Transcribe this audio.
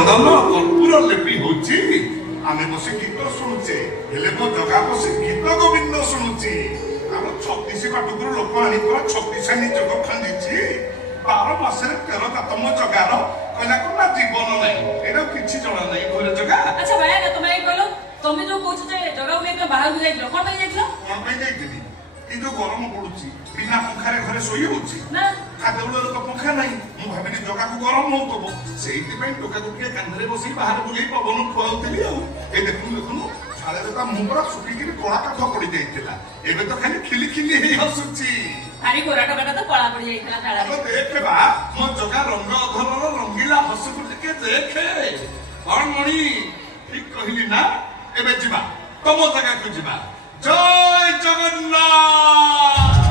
चंदन कर्पूर लेपी होची आमे बसे गीत शुणुचे हेले मो जगा बसे गीत गोविंद शुणुची आम 36 पाटुकुर लोक आनी पूरा 36 जग खंडीची 12 मासरे 13 तम जगार कहला कोना जीवन नै एटा किछि जणा नै घरे जगा। अच्छा भाई तुम कहलो तुम जो कहू जे जगा उले बाहर जाइलो कोन भाई जाइलो कोन भाई जाइली ए जो गरम पडुची बिना पंखारे घरे सोई होची ना खादेउले तो पंखा नाही मु भाबिनी जगा को गरम होतबो सेइति पई टोका टोके कांधरे बसी बाहर बुलै पवन खुआउतली आ ए देखुनु छाले तो मुंबरा सुखीगिरी कोळा काठ पड़ी जाइतिला एबे तो खाली खिली खिली हेई हसुची हारी गोरा टोका तो कळा पड़ी जाइतिला छाला तो देखे बा मो जगा रंग अधरर रंगीला हसुकुल के देखे कौन मणि ठीक कहली ना एबे जिबा तमो जगा को जिबा जय जगन्नाथ।